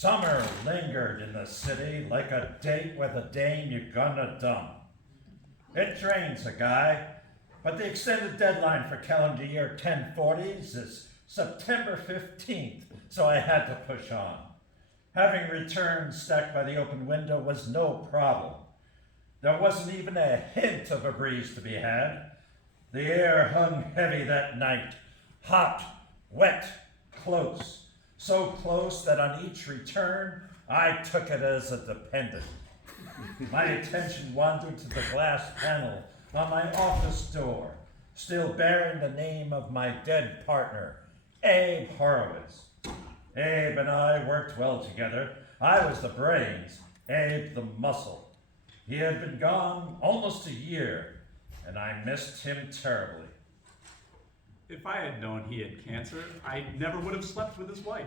Summer lingered in the city like a date with a dame you're gonna dump. It drains a guy, but the extended deadline for calendar year 1040s is September 15th, so I had to push on. Having returns stacked by the open window was no problem. There wasn't even a hint of a breeze to be had. The air hung heavy that night, hot, wet, close. So close that on each return, I took it as a dependent. My attention wandered to the glass panel on my office door, still bearing the name of my dead partner, Abe Horowitz. Abe and I worked well together. I was the brains, Abe the muscle. He had been gone almost a year, and I missed him terribly. If I had known he had cancer, I never would have slept with his wife.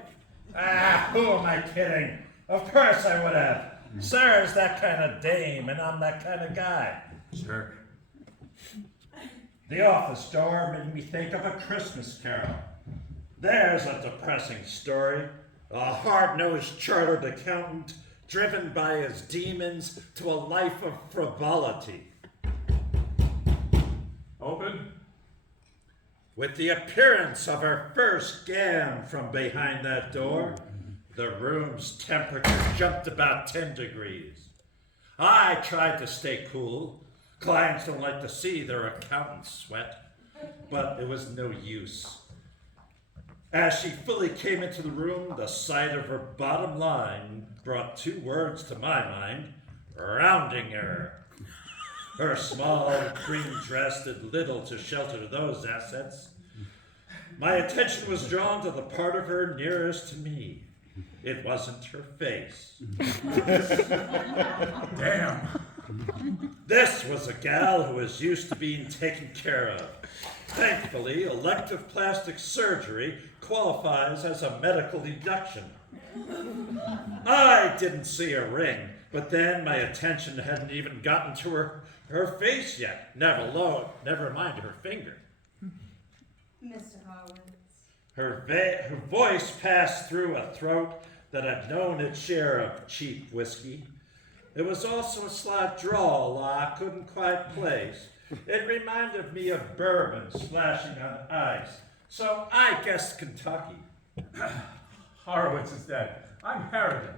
Who am I kidding? Of course I would have. Sarah's that kind of dame, and I'm that kind of guy. Sure. The office door made me think of A Christmas Carol. There's a depressing story. A hard-nosed chartered accountant driven by his demons to a life of frivolity. Open. With the appearance of her first gam from behind that door, the room's temperature jumped about 10 degrees. I tried to stay cool. Clients don't like to see their accountants sweat, but it was no use. As she fully came into the room, the sight of her bottom line brought two words to my mind: rounding error. Her small green dress did little to shelter those assets. My attention was drawn to the part of her nearest to me. It wasn't her face. Damn. This was a gal who was used to being taken care of. Thankfully, elective plastic surgery qualifies as a medical deduction. I didn't see a ring, but then my attention hadn't even gotten to her face yet, never mind her finger. Mr. Horowitz. Her voice passed through a throat that had known its share of cheap whiskey. It was also a slight drawl I couldn't quite place. It reminded me of bourbon splashing on ice, so I guessed Kentucky. Horowitz is dead. I'm Harrigan.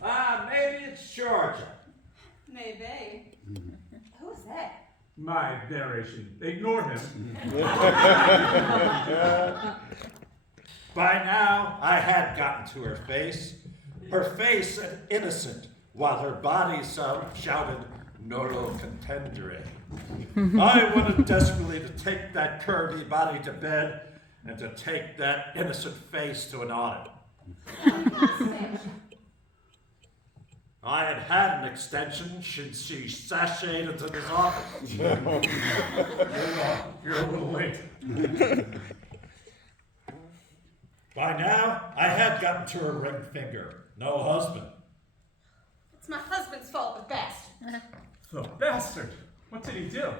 Maybe it's Georgia. Maybe. Who's that? My narration. Ignore him. By now, I had gotten to her face. Her face said innocent, while her body shouted nolo contendere. I wanted desperately to take that curvy body to bed and to take that innocent face to an audit. I had had an extension since she sashayed into this office. You're a little late. By now, I had gotten to her ring finger. No husband. It's my husband's fault, the bastard. The bastard. What did he do?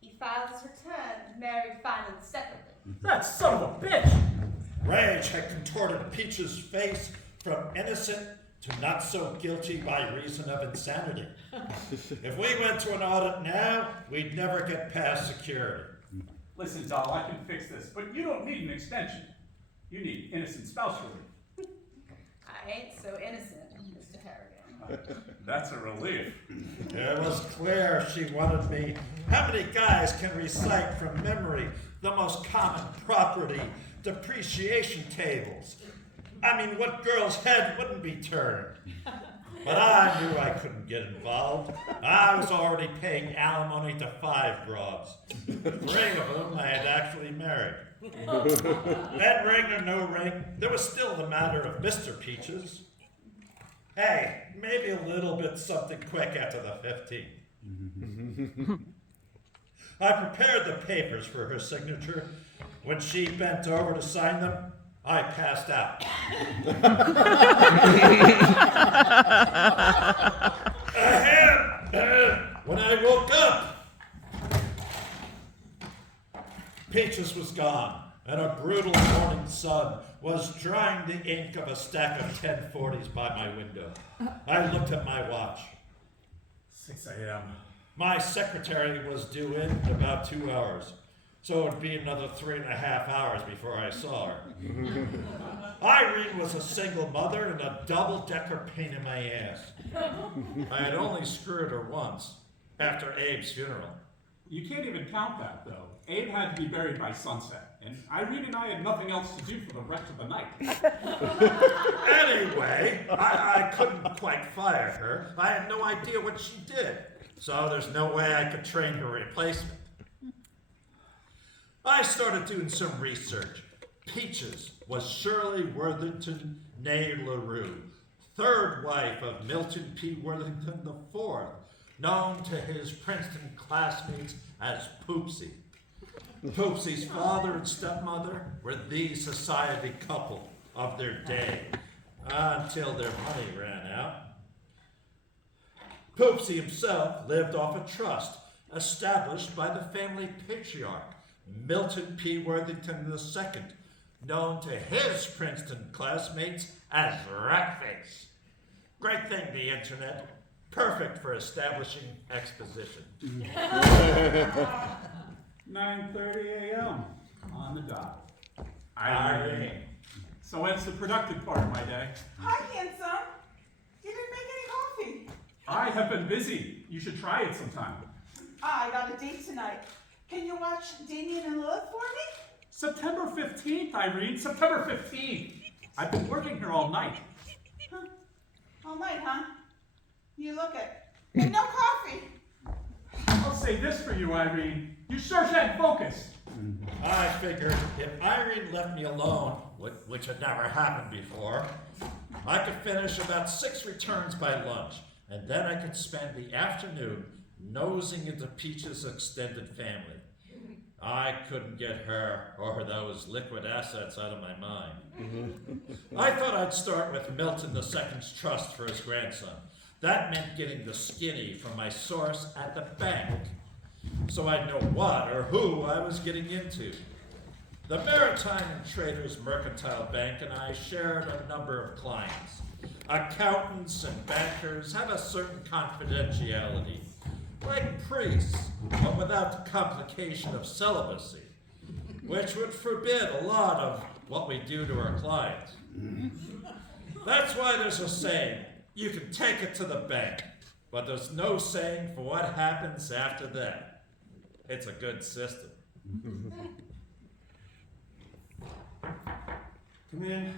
He filed his return and married finally separately. That son of a bitch! Rage had contorted Peach's face from innocent to not so guilty by reason of insanity. If we went to an audit now, we'd never get past security. Listen, doll, I can fix this, but you don't need an extension. You need innocent spouse relief. I ain't so innocent, Mr. Harrigan. That's a relief. It was clear she wanted me. How many guys can recite from memory the most common property depreciation tables? I mean, what girl's head wouldn't be turned? But I knew I couldn't get involved. I was already paying alimony to 5 broads. 3 of them I had actually married. That ring or no ring, there was still the matter of Mr. Peaches. Hey, maybe a little bit something quick after the 15th. I prepared the papers for her signature. When she bent over to sign them, I passed out. When I woke up, Peaches was gone, and a brutal morning sun was drying the ink of a stack of 1040s by my window. I looked at my watch. 6 a.m. My secretary was due in about 2 hours, so it would be another 3.5 hours before I saw her. Irene was a single mother and a double-decker pain in my ass. I had only screwed her once, after Abe's funeral. You can't even count that, though. Abe had to be buried by sunset, and Irene and I had nothing else to do for the rest of the night. Anyway, I couldn't quite fire her. I had no idea what she did, so there's no way I could train her replacement. I started doing some research. Peaches was Shirley Worthington née LaRue, third wife of Milton P. Worthington IV, known to his Princeton classmates as Poopsie. Poopsie's father and stepmother were the society couple of their day, until their money ran out. Poopsie himself lived off a trust established by the family patriarch, Milton P. Worthington II, known to his Princeton classmates as Ratface. Great thing, the internet. Perfect for establishing exposition. 9:30 a.m. on the dot. Irene. So it's the productive part of my day. Hi, handsome. You didn't make any coffee. I have been busy. You should try it sometime. I got a date tonight. Can you watch Damien and Lilith for me? September 15th, Irene. September 15th. I've been working here all night. Huh? All night, huh? You look it. And no coffee. I'll say this for you, Irene. You sure had focus. I figured if Irene left me alone, which had never happened before, I could finish about 6 returns by lunch, and then I could spend the afternoon nosing into Peach's extended family. I couldn't get her or those liquid assets out of my mind. I thought I'd start with Milton II's trust for his grandson. That meant getting the skinny from my source at the bank, so I'd know what or who I was getting into. The Maritime and Traders Mercantile Bank and I shared a number of clients. Accountants and bankers have a certain confidentiality, like priests, but without the complication of celibacy, which would forbid a lot of what we do to our clients. That's why there's a saying, you can take it to the bank, but there's no saying for what happens after that. It's a good system. Come in.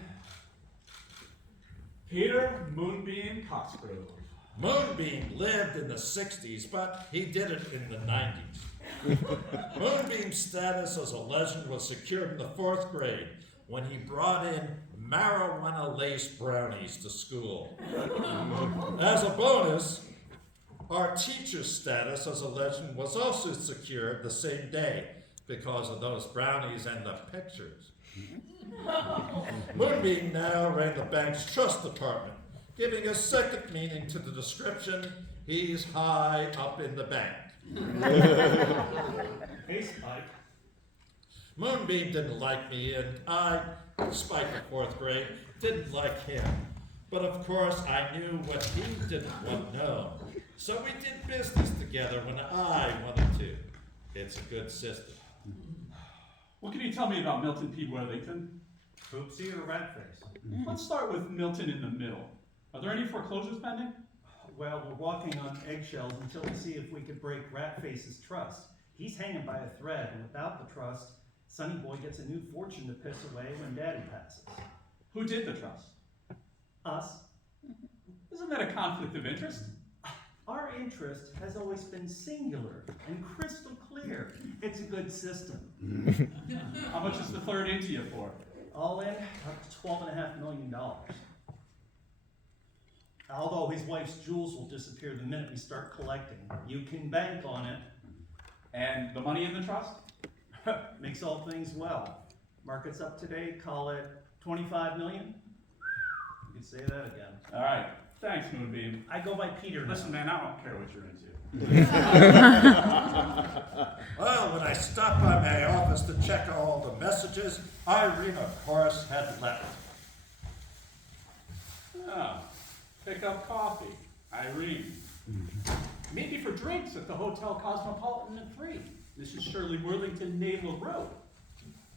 Peter Moonbeam Cosgrove. Moonbeam lived in the 60s, but he did it in the 90s. Moonbeam's status as a legend was secured in the 4th grade when he brought in marijuana-laced brownies to school. As a bonus, our teacher's status as a legend was also secured the same day because of those brownies and the pictures. Moonbeam now ran the bank's trust department, giving a second meaning to the description, he's high up in the bank. Hey, Spike. Moonbeam didn't like me, and I, despite the 4th grade, didn't like him. But of course, I knew what he didn't want known. So we did business together when I wanted to. It's a good system. What can you tell me about Milton P. Worthington? Poopsie or Ratface? Let's start with Milton in the middle. Are there any foreclosures pending? Well, we're walking on eggshells until we see if we could break Ratface's trust. He's hanging by a thread, and without the trust, Sonny Boy gets a new fortune to piss away when Daddy passes. Who did the trust? Us. Isn't that a conflict of interest? Our interest has always been singular and crystal clear. It's a good system. How much is the third India for? All in, up to $12.5 million. Although his wife's jewels will disappear the minute we start collecting. You can bank on it. And the money in the trust? Makes all things well. Market's up today, call it 25 million. You can say that again. All right. Thanks, Moonbeam. I go by Peter now. Listen, man, I don't care what you're into. Well, when I stopped by my office to check all the messages, Irene, of course, had left. Pick up coffee. Irene. Meet me for drinks at the Hotel Cosmopolitan at 3. Mrs. Shirley Worthington, Naval Road.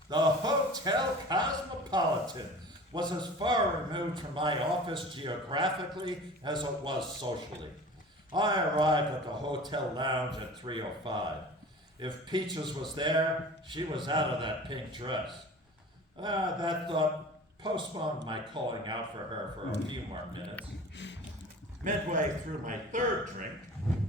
The Hotel Cosmopolitan was as far removed from my office geographically as it was socially. I arrived at the hotel lounge at 3:05. If Peaches was there, she was out of that pink dress. That thought postponed my calling out for her for a few more minutes. Midway through my third drink,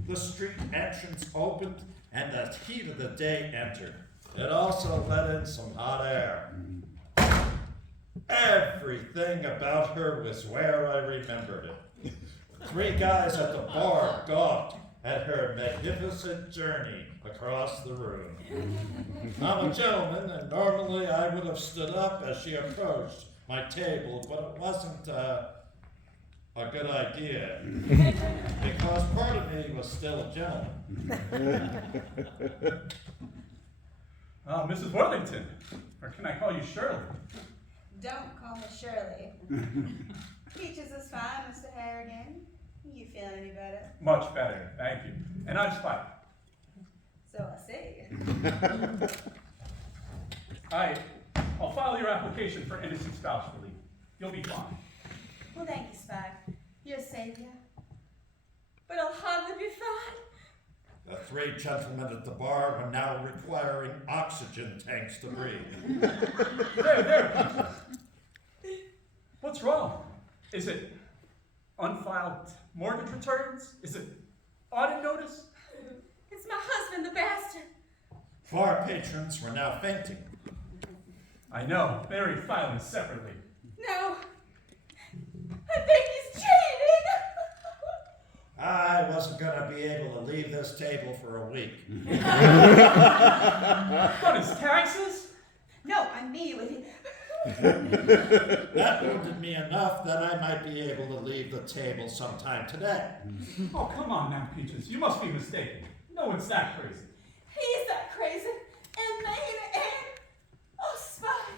the street entrance opened and the heat of the day entered. It also let in some hot air. Everything about her was where I remembered it. 3 guys at the bar gawked at her magnificent journey across the room. I'm a gentleman, and normally I would have stood up as she approached my table, but it wasn't a good idea, because part of me was still a gentleman. Mrs. Worthington, or can I call you Shirley? Don't call me Shirley. Peaches is fine, Mr. Harrigan. You feeling any better? Much better, thank you. And I'm Spike. So I see. I'll file your application for innocent spouse relief. You'll be fine. Well, thank you, Spike. You're a savior. But I'll hardly be fine. The 3 gentlemen at the bar were now requiring oxygen tanks to breathe. There. What's wrong? Is it unfiled mortgage returns? Is it audit notice? It's my husband, the bastard. 4 patrons were now fainting. I know, Barry filing separately. No. I think he's cheating. I wasn't going to be able to leave this table for a week. What, his taxes? No, I mean with him. That wounded me enough that I might be able to leave the table sometime today. Oh, come on now, Peaches. You must be mistaken. No one's that crazy. He's that crazy. And mean and... Oh, Spike.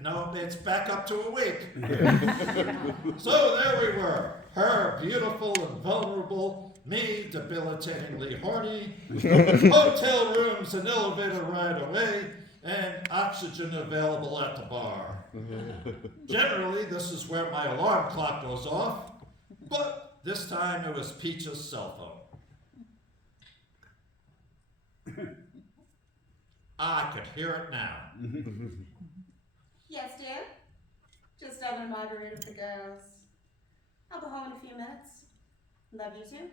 No, it's back up to a week. So there we were. Her beautiful and vulnerable, me debilitatingly horny, hotel rooms and elevator right away, and oxygen available at the bar. Generally, this is where my alarm clock goes off, but this time it was Peach's cell phone. I could hear it now. Yes, dear? Just having a margarita with the girls. I'll go home in a few minutes. Love you too.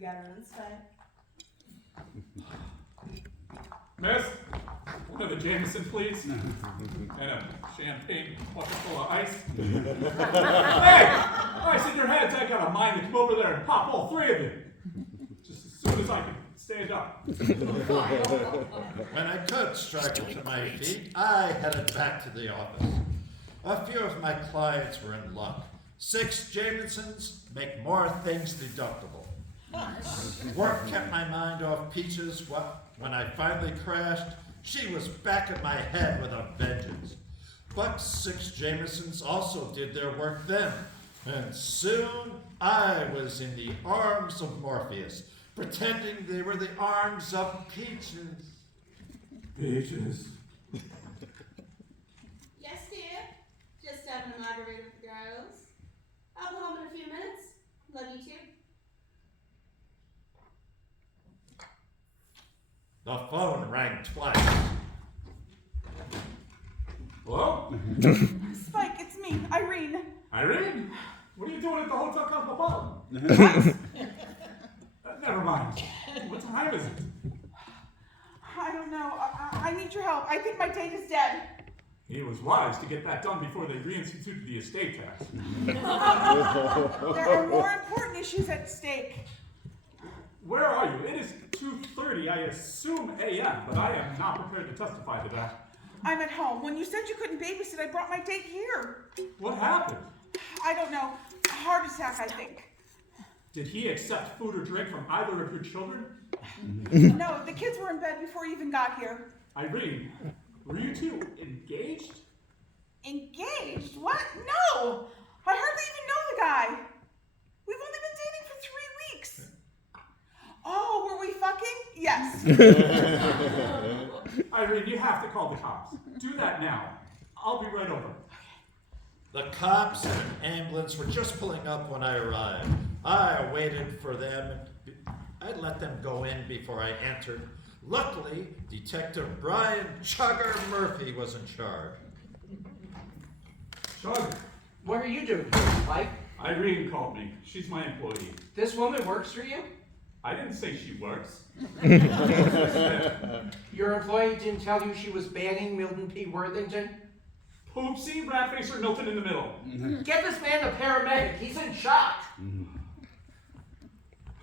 Got her on Spike. Miss, one of the Jameson, please. And a champagne bucket full of ice. Hey! Ice in your heads, I got a mind to come over there and pop all 3 of you. Just as soon as I can stand up. When I could struggle to my feet, I headed back to the office. A few of my clients were in luck. 6 Jamesons make more things deductible. Work kept my mind off Peaches. When I finally crashed, she was back in my head with a vengeance. But 6 Jamesons also did their work then, and soon I was in the arms of Morpheus, pretending they were the arms of Peaches. Peaches. Yes, dear? Just having a margarita with the girls. I'll go home in a few minutes. Love you too. The phone rang twice. Hello? Spike, it's me, Irene. Irene? What are you doing at the Hotel Cosmopolitan? Never mind. What time is it? I don't know. I need your help. I think my date is dead. He was wise to get that done before they reinstituted the estate tax. There are more important issues at stake. Where are you? It is 2:30, I assume a.m., but I am not prepared to testify to that. I'm at home. When you said you couldn't babysit, I brought my date here. What happened? I don't know. A heart attack, I think. Did he accept food or drink from either of your children? No, the kids were in bed before you even got here. Irene, were you two engaged? Engaged? What? No! know? I hardly even know the guy. We've only been dating for 3 weeks. Oh, were we fucking? Yes. Irene, you have to call the cops. Do that now. I'll be right over. The cops and an ambulance were just pulling up when I arrived. I waited for them. I let them go in before I entered. Luckily, Detective Brian Chugger Murphy was in charge. Chug, What are you doing here, Mike? Irene called me. She's my employee. This woman works for you? I didn't say she works. Your employee didn't tell you she was banning Milton P. Worthington? Poopsie, Ratface, or Milton in the middle. Get this man a paramedic. He's in shock.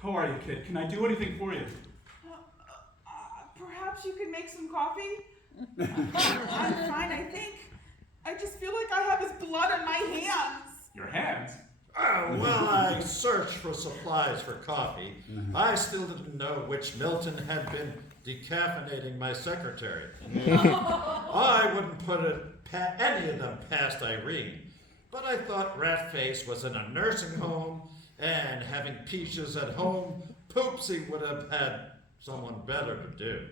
How are you, kid? Can I do anything for you? Perhaps you could make some coffee? I'm fine, I think. I just feel like I have his blood on my hands. Your hands? Well, I searched for supplies for coffee. I still didn't know which Milton had been decaffeinating my secretary. I wouldn't put any of them past Irene, but I thought Ratface was in a nursing home, and having Peaches at home, Poopsie would have had someone better to do.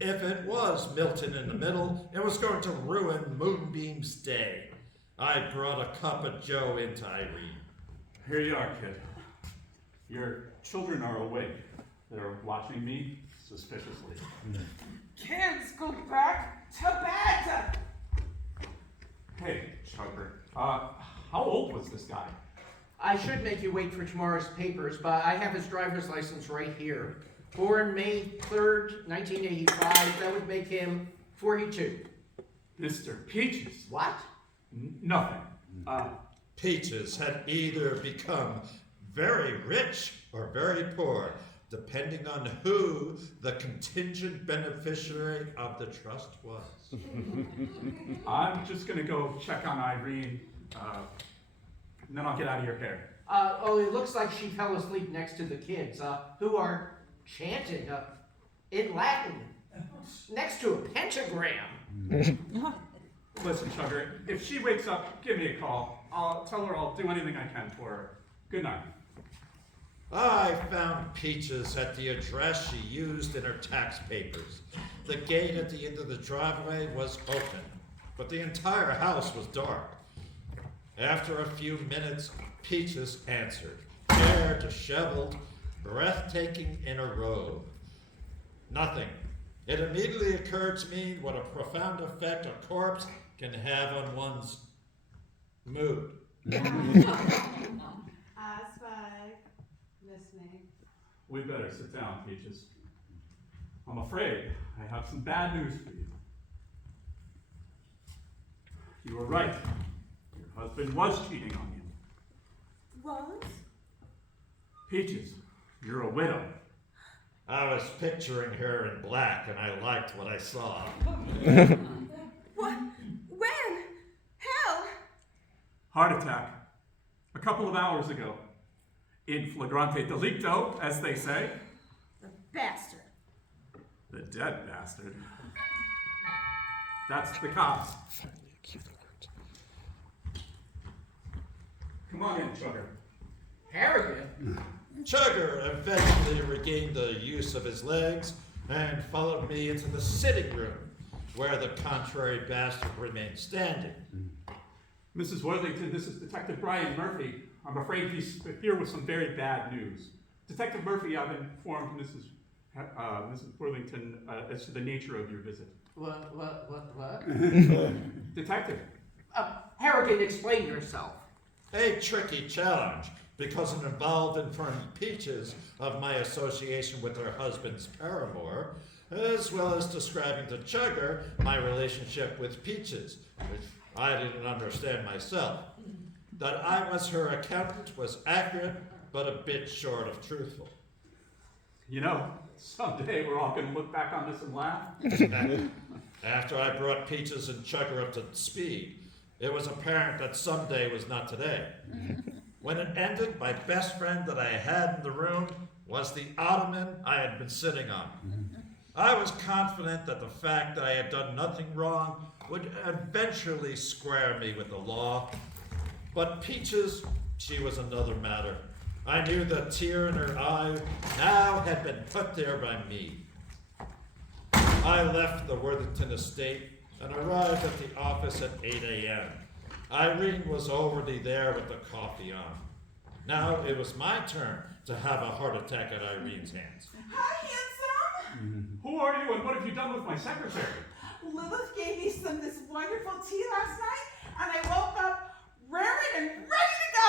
If it was Milton in the middle, it was going to ruin Moonbeam's day. I brought a cup of joe into Irene. Here you are, kid. Your children are awake. They're watching me suspiciously. Kids, go back to bed. Hey, Chugger. How old was this guy? I should make you wait for tomorrow's papers, but I have his driver's license right here. Born May 3rd, 1985. That would make him 42. Mr. Peaches. What? Nothing. Peaches had either become very rich or very poor, depending on who the contingent beneficiary of the trust was. I'm just gonna go check on Irene, and then I'll get out of your hair. It looks like she fell asleep next to the kids, who are chanting in Latin next to a pentagram. Listen, Chugger, if she wakes up, give me a call. I'll tell her I'll do anything I can for her. Good night. I found Peaches at the address she used in her tax papers. The gate at the end of the driveway was open, but the entire house was dark. After a few minutes, Peaches answered, hair disheveled, breathtaking in a robe. Nothing. It immediately occurred to me what a profound effect a corpse can have on one's mood. I spy. Listening. We better sit down, Peaches. I'm afraid I have some bad news for you. You were right. Your husband was cheating on you. Was? Peaches, you're a widow. I was picturing her in black, and I liked what I saw. What? When? How? Heart attack. A couple of hours ago. In flagrante delicto, as they say. The bastard. The dead bastard. That's the cops. Come on in, Chugger. Harrigan? Chugger eventually regained the use of his legs and followed me into the sitting room, where the contrary bastard remained standing. Mrs. Worthington, this is Detective Brian Murphy. I'm afraid he's here with some very bad news. Detective Murphy, I've informed Mrs. Worthington as to the nature of your visit. What? Detective, Harrigan, explain yourself. A tricky challenge, because it involved informing Peaches of my association with her husband's paramour, as well as describing to Chugger my relationship with Peaches, which I didn't understand myself. That I was her accountant was accurate, but a bit short of truthful. you know, someday we're all going to look back on this and laugh. After I brought Peaches and Chugger up to speed, it was apparent that someday was not today. When it ended, my best friend that I had in the room was the ottoman I had been sitting on. I was confident that the fact that I had done nothing wrong would eventually square me with the law. But Peaches, she was another matter. I knew the tear in her eye now had been put there by me. I left the Worthington estate and arrived at the office at 8 a.m. Irene was already there with the coffee on. Now it was my turn to have a heart attack at Irene's hands. Hi, handsome. Who are you and what have you done with my secretary? Lilith gave me this wonderful tea last night, and I woke up raring and ready to go.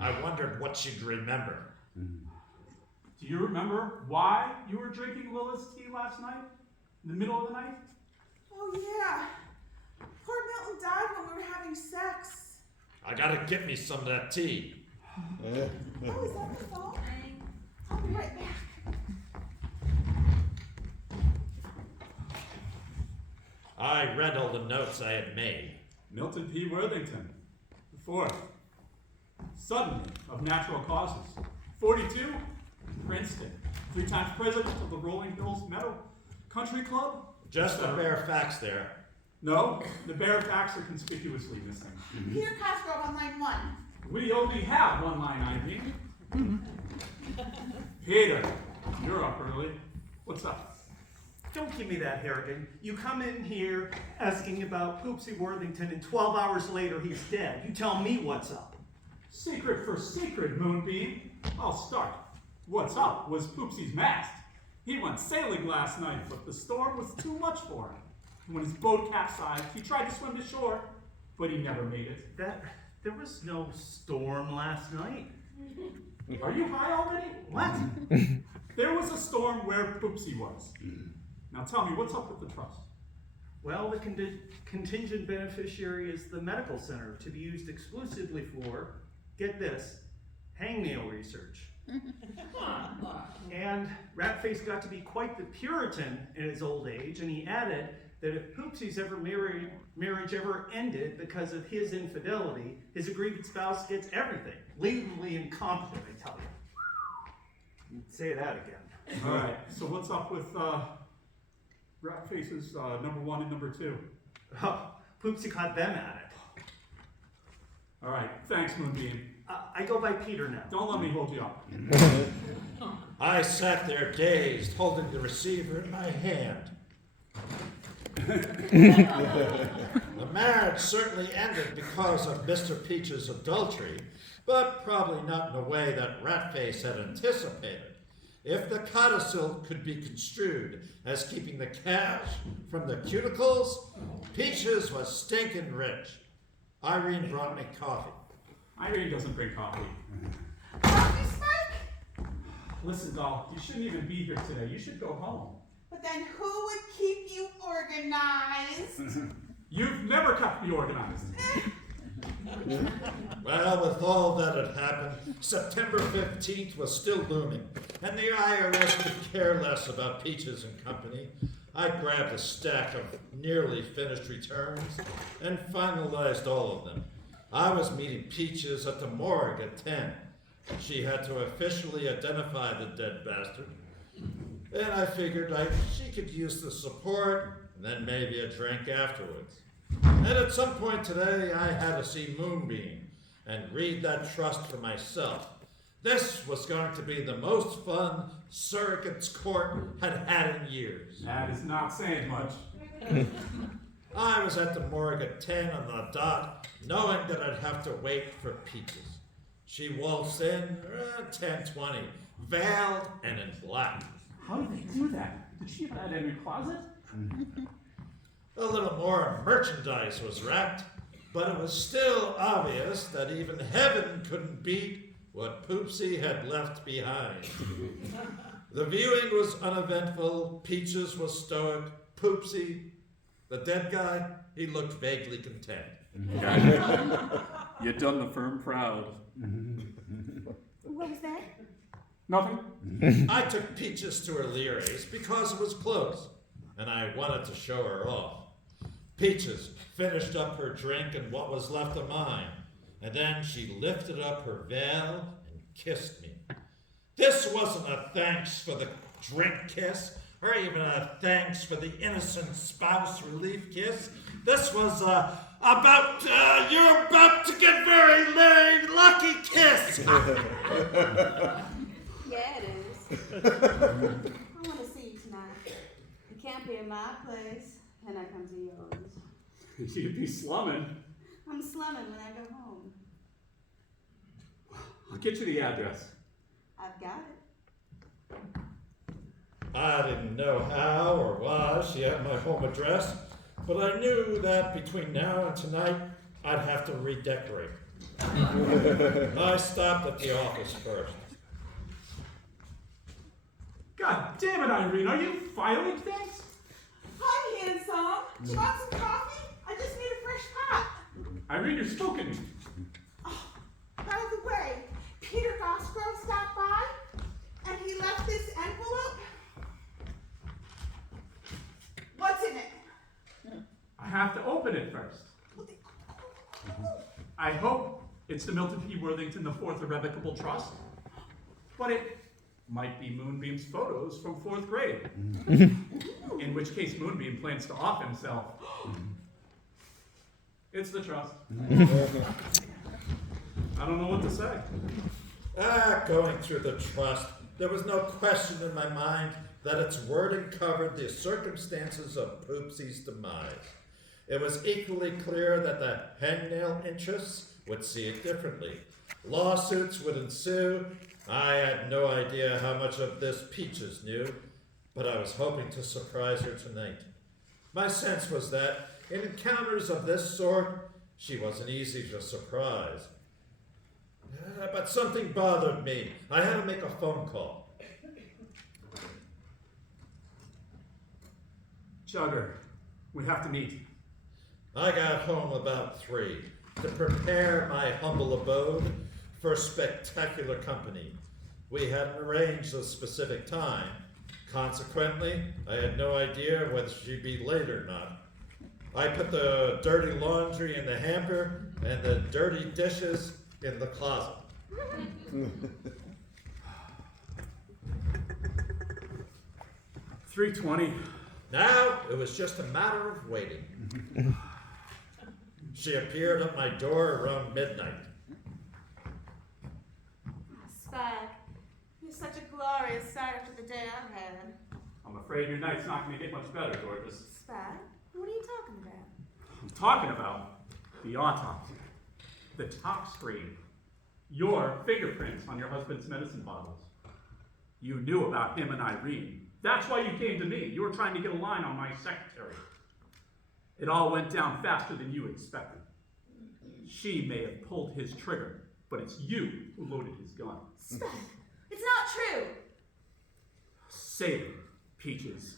I wondered what she'd remember. Do you remember why you were drinking Lilith's tea last night? In the middle of the night? Oh yeah. Poor Milton died when we were having sex. I gotta get me some of that tea. Oh, is that the phone? I'll be right back. I read all the notes I had made. Milton P. Worthington, the fourth. Suddenly, of natural causes. 42, Princeton. 3 times president of the Rolling Hills Meadow Country Club. Just the bare facts there. No, the bare facts are conspicuously missing. Peter Cosgrove on line 1. We only have one line, Irene. Peter, you're up early. What's up? Don't give me that, Harrigan. You come in here asking about Poopsie Worthington, and 12 hours later he's dead. You tell me what's up. Secret for secret, Moonbeam. I'll start. What's up was Poopsie's mast. He went sailing last night, but the storm was too much for him. When his boat capsized, he tried to swim to shore, but he never made it. There was no storm last night. Are you high already? What? There was a storm where Poopsie was. Now tell me, what's up with the trust? Well, the contingent beneficiary is the medical center to be used exclusively for, get this, hangnail research. And Ratface got to be quite the Puritan in his old age, and he added that if Poopsie's marriage ever ended because of his infidelity, his aggrieved spouse gets everything. Legally incompetent, I tell you. Say that again. All right, so what's up with Ratface's number 1 and number 2? Oh, Poopsie caught them at it. All right, thanks, Moonbeam. I go by Peter now. Don't let me hold you up. I sat there dazed, holding the receiver in my hand. The marriage certainly ended because of Mr. Peach's adultery, but probably not in a way that Ratface had anticipated. If the codicil could be construed as keeping the cash from the cuticles, Peaches was stinking rich. Irene brought me coffee. Irene doesn't drink coffee. Coffee, Spike? Listen, doll, you shouldn't even be here today. You should go home. But then who would keep you organized? You've never kept me organized. Well, with all that had happened, September 15th was still looming, and the IRS could care less about Peaches and Company. I grabbed a stack of nearly finished returns and finalized all of them. I was meeting Peaches at the morgue at 10. She had to officially identify the dead bastard. And I figured she could use the support, and then maybe a drink afterwards. And at some point today, I had to see Moonbeam and read that trust for myself. This was going to be the most fun surrogate's court had had in years. That is not saying much. I was at the morgue at 10 on the dot, knowing that I'd have to wait for Peaches. She waltzed in around 10:20, veiled and in black. How did they do that? Did she have that in her closet? A little more merchandise was wrapped, but it was still obvious that even heaven couldn't beat what Poopsie had left behind. The viewing was uneventful, Peaches was stoic, Poopsie, the dead guy, he looked vaguely content. You done the firm proud. What was that? Nothing? I took Peaches to her Leary's because it was close, and I wanted to show her off. Peaches finished up her drink and what was left of mine, and then she lifted up her veil and kissed me. This wasn't a thanks for the drink kiss, or even a thanks for the innocent spouse relief kiss. This was about you're about to get very lucky kiss. Yeah, it is. I want to see you tonight. You can't be in my place, and I come to yours. You'd be slumming. I'm slumming when I go home. I'll get you the address. I've got it. I didn't know how or why she had my home address, but I knew that between now and tonight, I'd have to redecorate. I stopped at the office first. God damn it, Irene, are you filing things? Hi, handsome. Do you want some coffee? I just made a fresh pot. Irene, you're smoking. Oh, by the way, Peter Gosgrove stopped by, and he left this envelope. What's in it? I have to open it first. I hope it's the Milton P. Worthington IV Irrevocable Trust, but it might be Moonbeam's photos from 4th grade, in which case Moonbeam plans to off himself. It's the trust. I don't know what to say. Going through the trust, there was no question in my mind that its wording covered the circumstances of Poopsie's demise. It was equally clear that the hangnail interests would see it differently. Lawsuits would ensue. I had no idea how much of this Peaches knew, but I was hoping to surprise her tonight. My sense was that in encounters of this sort, she wasn't easy to surprise. But something bothered me. I had to make a phone call. Chugger, we have to meet. I got home about 3 to prepare my humble abode for spectacular company. We hadn't arranged a specific time. Consequently, I had no idea whether she'd be late or not. I put the dirty laundry in the hamper and the dirty dishes in the closet. $3.20. Now it was just a matter of waiting. She appeared at my door around midnight. Spike, you're such a glorious sight after the day I've had. I'm afraid your night's not going to get much better, gorgeous. Spike, what are you talking about? I'm talking about the autopsy, the top screen, your fingerprints on your husband's medicine bottles. You knew about him and Irene. That's why you came to me. You were trying to get a line on my secretary. It all went down faster than you expected. She may have pulled his trigger, but it's you who loaded his gun. Spike, it's not true. Say it, Peaches.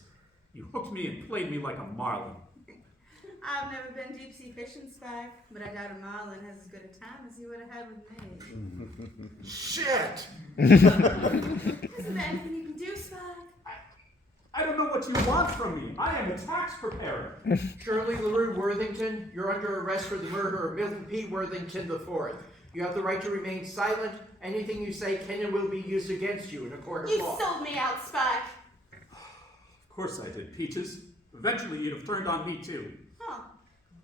You hooked me and played me like a marlin. I've never been deep sea fishing, Spike, but I doubt a marlin has as good a time as you would have had with me. Shit! Isn't there anything you can do, Spike? I don't know what you want from me. I am a tax preparer. Shirley LaRue Worthington, you're under arrest for the murder of Milton P. Worthington IV. You have the right to remain silent. Anything you say can and will be used against you in a court of You law. sold me out, Spike. Of course I did, Peaches. Eventually you'd have turned on me too. Huh,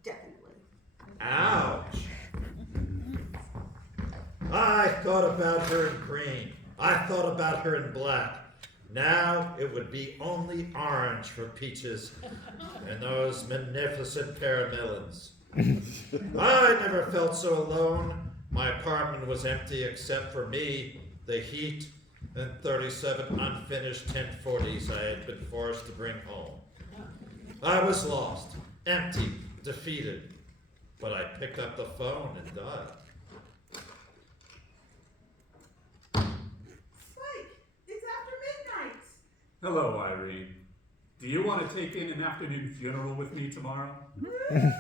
definitely. Ouch. I thought about her in green. I thought about her in black. Now it would be only orange for Peaches and those magnificent paramelons. I never felt so alone. My apartment was empty except for me, the heat, and 37 unfinished 1040s I had been forced to bring home. I was lost, empty, defeated, but I picked up the phone and dialed. Spike, it's after midnight. Hello, Irene. Do you want to take in an afternoon funeral with me tomorrow? Woo!